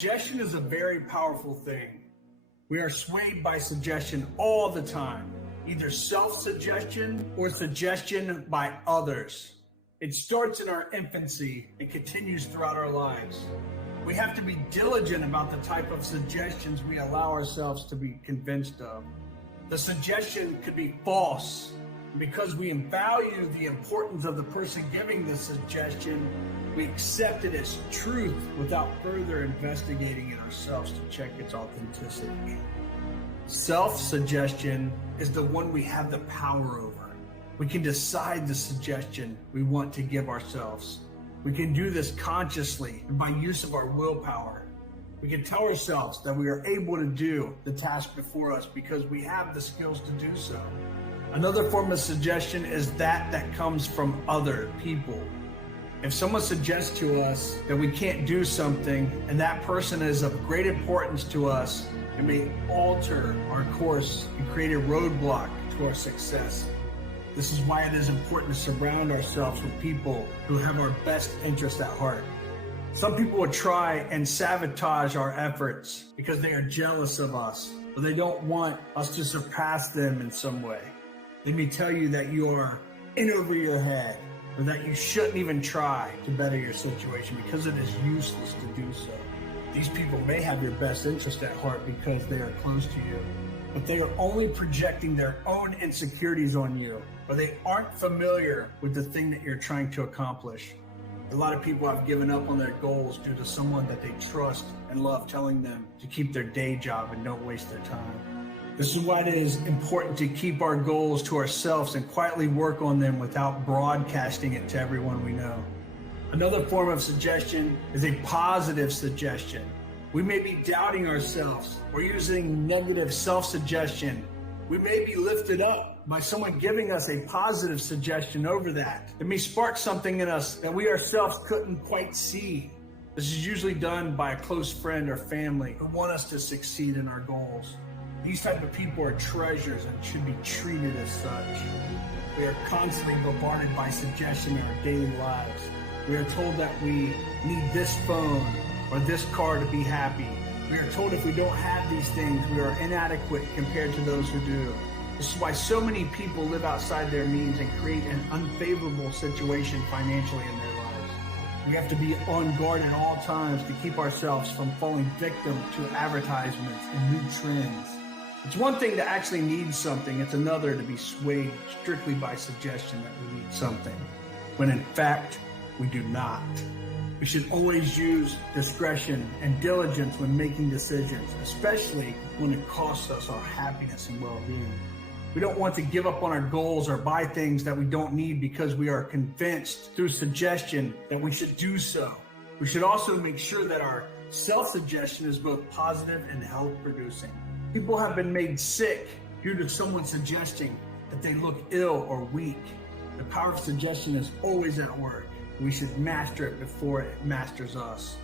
Suggestion is a very powerful thing. We are swayed by suggestion all the time, either self-suggestion or suggestion by others. It starts in our infancy and continues throughout our lives. We have to be diligent about the type of suggestions we allow ourselves to be convinced of. The suggestion could be false. Because we value the importance of the person giving the suggestion, we accept it as truth without further investigating it ourselves to check its authenticity. Self-suggestion is the one we have the power over. We can decide the suggestion we want to give ourselves. We can do this consciously and by use of our willpower. We can tell ourselves that we are able to do the task before us because we have the skills to do so. Another form of suggestion is that comes from other people. If someone suggests to us that we can't do something and that person is of great importance to us, it may alter our course and create a roadblock to our success. This is why it is important to surround ourselves with people who have our best interests at heart. Some people will try and sabotage our efforts because they are jealous of us, or they don't want us to surpass them in some way. They may tell you that you are in over your head, or that you shouldn't even try to better your situation because it is useless to do so. These people may have your best interest at heart because they are close to you, but they are only projecting their own insecurities on you, or they aren't familiar with the thing that you're trying to accomplish. A lot of people have given up on their goals due to someone that they trust and love telling them to keep their day job and don't waste their time. This is why it is important to keep our goals to ourselves and quietly work on them without broadcasting it to everyone we know. Another form of suggestion is a positive suggestion. We may be doubting ourselves or using negative self-suggestion. We may be lifted up by someone giving us a positive suggestion over that. It may spark something in us that we ourselves couldn't quite see. This is usually done by a close friend or family who want us to succeed in our goals. These type of people are treasures and should be treated as such. We are constantly bombarded by suggestion in our daily lives. We are told that we need this phone or this car to be happy. We are told if we don't have these things, we are inadequate compared to those who do. This is why so many people live outside their means and create an unfavorable situation financially in their lives. We have to be on guard at all times to keep ourselves from falling victim to advertisements and new trends. It's one thing to actually need something, it's another to be swayed strictly by suggestion that we need something, when in fact, we do not. We should always use discretion and diligence when making decisions, especially when it costs us our happiness and well-being. We don't want to give up on our goals or buy things that we don't need because we are convinced through suggestion that we should do so. We should also make sure that our self-suggestion is both positive and health-producing. People have been made sick due to someone suggesting that they look ill or weak. The power of suggestion is always at work. We should master it before it masters us.